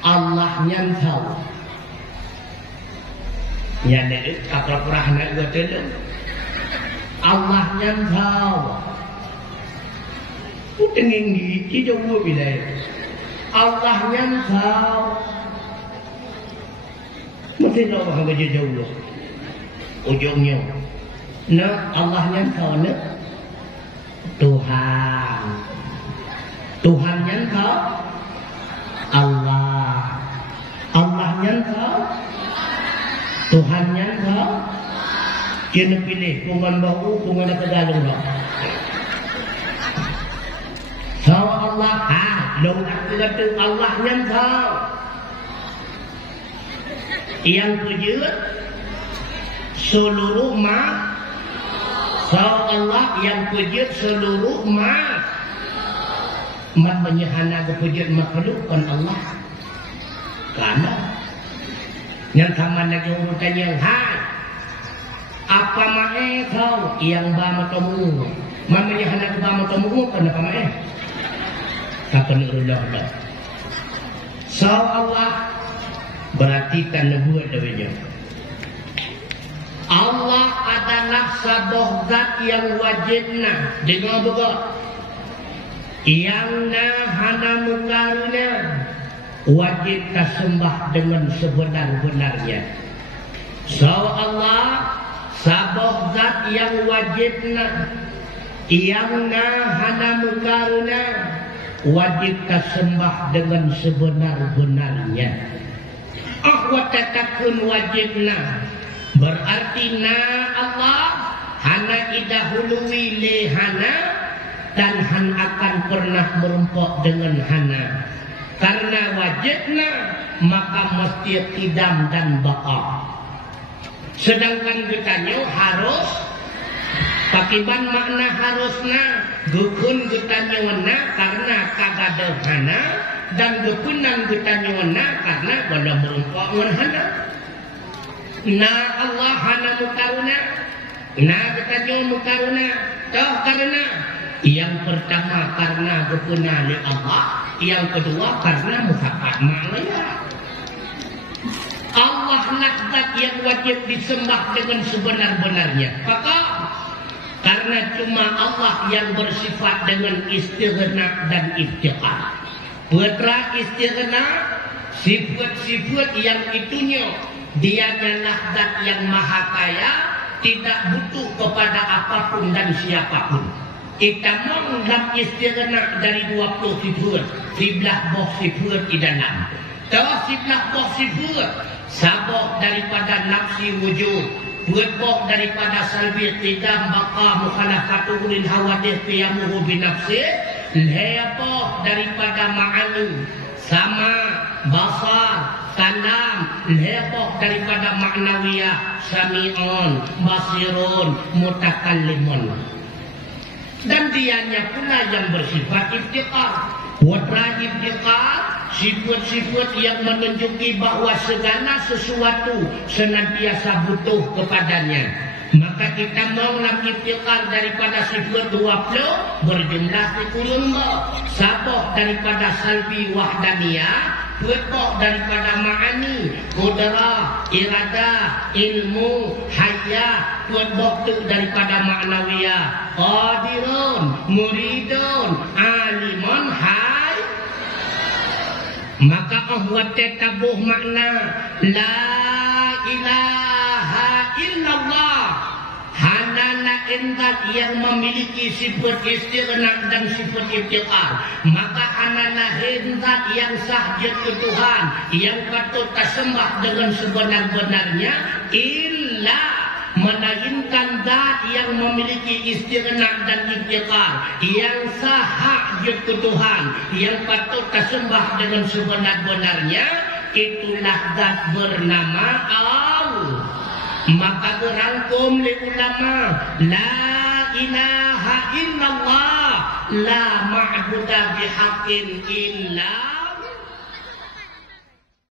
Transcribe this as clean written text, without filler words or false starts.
Allah nyantau. Ya nek kapra-purah nak betul. Allah nyantau. Utenging di jauh bila. Allah nyantau. Mesti nak bahagia jauh. Ujungnya. Nak Allah nyantau nak. Tuhan nyantau. Allah nyantau. Tuhan nyantau. Kena pilih kungan bau, kungan kedalam bau. So Allah lo kata Allah nyantau. Yang wujud seluruh mak. So Allah yang wujud seluruh mak. Mak menyahana kewujud makhluk kan Allah. Karena yang sama lagi urutan yang apa mae kau yang ba matamu. Mak menyahana ke ba matamu kan apa mae? Kata Allah. So Allah berarti kan buat dawanya. Allah adalah sabah zat yang wajibna dengan begot. Yang hana mukaruna wajib tersembah dengan sebenar-benarnya. So Allah sabah zat yang wajibna yang hana mukaruna wajib tersembah dengan sebenar-benarnya. Akhwatatakun wajibna berarti Allah hana idahului lehana dan han akan pernah merempok dengan hana. Karena wajibna maka mesti qidam dan baqa. Sedangkan getanya harus pakiban makna harusna gukun getanya wana karena kagada hana dan gepunang getanya wana karena wala merempok dengan hana. Na Allah hana mukaruna, na getanya mukaruna. Toh karena yang pertama karena gepuna li Allah, yang kedua karena muhaqqaq maknanya. Allah lah zat yang wajib disembah dengan sebenar-benarnya. Maka karena cuma Allah yang bersifat dengan istighna dan iftiqar. Putra istighna sifat-sifat yang itunya dia adalah zat yang maha kaya, tidak butuh kepada apapun dan siapapun. Kita menganggap istighna dari 20 sifat. Siblah boh sifat di dalam. Tahu siblah boh sifat. Sabok daripada nafsi wujud. Buat daripada salbi qidam baqa mukhalafatu lil hawadith qiyamuhu binafsi. Lepoh daripada ma'ani. Sama, basar, kalam. Lepoh daripada ma'nawiyah. Sami'un, basirun, mutakallimun. Dan dianya pula yang bersifat iftiqar. Watra iftiqar, sifat-sifat yang menunjuki bahwa segala sesuatu senantiasa butuh kepadanya. Maka kita mau nak iftiqar daripada sifat 20 berjumlah 30. Sabah daripada salbi wahdaniyah, Tutup daripada ma'ani, kudrah, iradah, ilmu, hayah. Tutup daripada ma'nawiyah, qadirun, muridun, alimun, hai. Maka Allah tetabuh makna la ilaha illallah. Hanana endat yang memiliki sifat istighna dan sifat iftiqar. Maka hanana endat yang sah jatuh Tuhan, yang patut tersembah dengan sebenar-benarnya, illa melainkan zat yang memiliki istighna dan iftiqar, yang sah jatuh Tuhan, yang patut tersembah dengan sebenar-benarnya, itulah zat bernama Allah. Maka berangkum li ulama, la ilaha illallah, la ma'budu bihaqqin illa